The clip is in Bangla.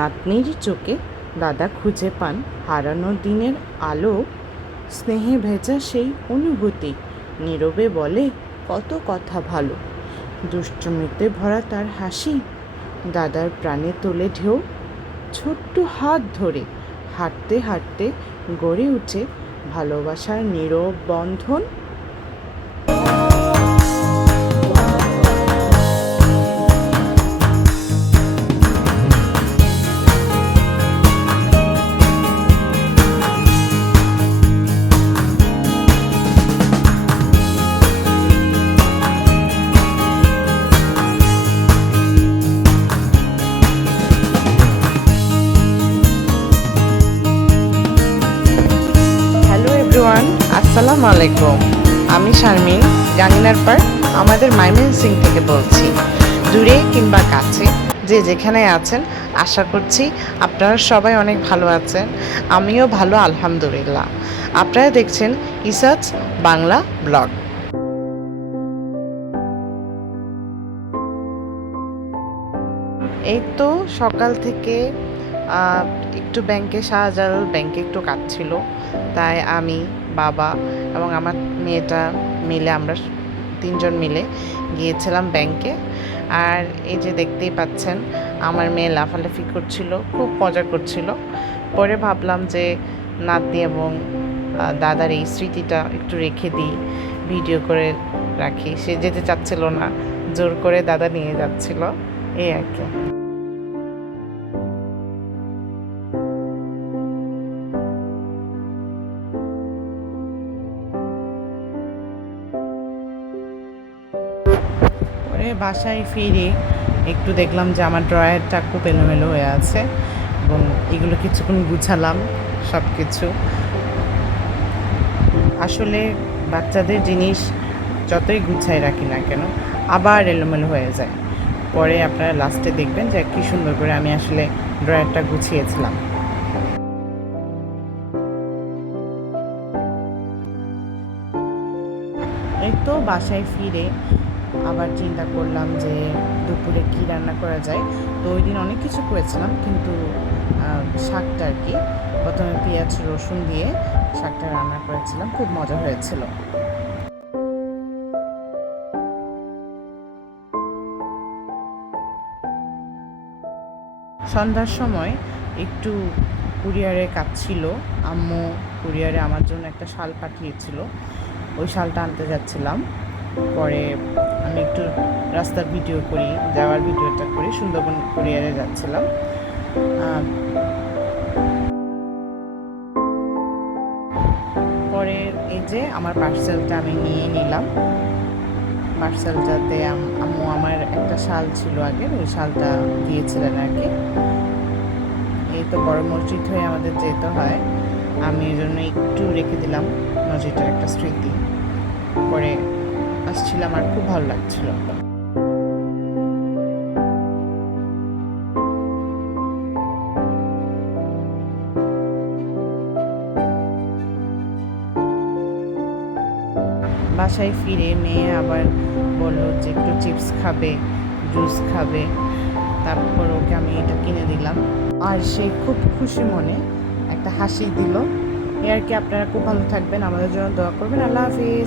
নাতনির চোখে দাদা খুঁজে পান হারানো দিনের আলো, স্নেহে ভেজা সেই অনুভূতি। নীরবে বলে কত কথা ভালো, দুষ্টুমিতে ভরা তার হাসি। দাদার প্রাণে তোলে ঢেউ, ছোট্ট হাত ধরে হাঁটতে হাঁটতে গড়ে উঠে ভালোবাসার নীরব বন্ধন। আসসালামু আলাইকুম, আমি শারমিন জাঙ্গিনার পার্ক আমাদের ময়মনসিংহ থেকে বলছি। দূরে কিংবা কাছে যে যেখানে আছেন, আশা করছি আপনারা সবাই অনেক ভালো আছেন। আমিও ভালো আলহামদুলিল্লাহ। আপনারা দেখছেন ইসাজ বাংলা ব্লগ। এই তো সকাল থেকে একটু শাহজালাল ব্যাংকে একটু কাজ ছিল, তাই আমি, বাবা এবং আমার মেয়েটা মিলে আমরা 3 জন মিলে গিয়েছিলাম ব্যাংকে। আর এই যে দেখতেই পাচ্ছেন আমার মেয়ে লাফালাফি করছিল, খুব মজা করছিল। পরে ভাবলাম যে নাতনি এবং দাদার এই স্মৃতিটা একটু রেখে দিই, ভিডিও করে রাখি। সে যেতে চাচ্ছিল না, জোর করে দাদা নিয়ে যাচ্ছিল, এই আর কি। বাসায় ফিরে একটু দেখলাম যে আমার ড্রয়ারটা খুব এলোমেলো হয়ে আছে এবং এগুলো কিছুক্ষণ গুছালাম সব কিছু। আসলে বাচ্চাদের জিনিস যতই গুছাই রাখি না কেন আবার এলোমেলো হয়ে যায়। পরে আপনারা লাস্টে দেখবেন যে কী সুন্দর করে আমি আসলে ড্রয়ারটা গুছিয়েছিলাম। এই তো বাসায় ফিরে আবার চিন্তা করলাম যে দুপুরে কী রান্না করা যায়। তো ওই দিন অনেক কিছু করেছিলাম, কিন্তু শাকটা আর কি প্রথমে পেঁয়াজ রসুন দিয়ে শাকটা রান্না করেছিলাম, খুব মজা হয়েছিল। সন্ধ্যার সময় একটু কুরিয়ারের কাজ ছিল, আম্মু কুরিয়ারে আমার জন্য একটা শাল পাঠিয়েছিল, ওই শালটা আনতে যাচ্ছিলাম। পরে আমি একটু রাস্তার ভিডিও করি, যাওয়ার ভিডিওটা করি, সুন্দরবন কুরিয়ারে যাচ্ছিলাম। পরে এই যে আমার পার্সেলটা আমি নিয়ে নিলাম। পার্সেলটাতে আম্মু আমার একটা শাল ছিল আগে, ওই শালটা দিয়েছিলেন আর কি। এই তো বড় মসজিদ হয়ে আমাদের যেতে হয়, আমি এই জন্য একটু রেখে দিলাম মসজিদের একটা স্মৃতি। পরে আসছিলাম আর খুব ভালো লাগছিল। বাসায় ফিরে মেয়ে আবার বললো যে একটু চিপস খাবে, জুস খাবে। তারপর ওকে আমি এটা কিনে দিলাম, আর সে খুব খুশি মনে একটা হাসি দিল। এর কি আপনারা খুব ভালো থাকবেন, আমাদের জন্য দোয়া করবেন। আল্লাহ হাফিজ।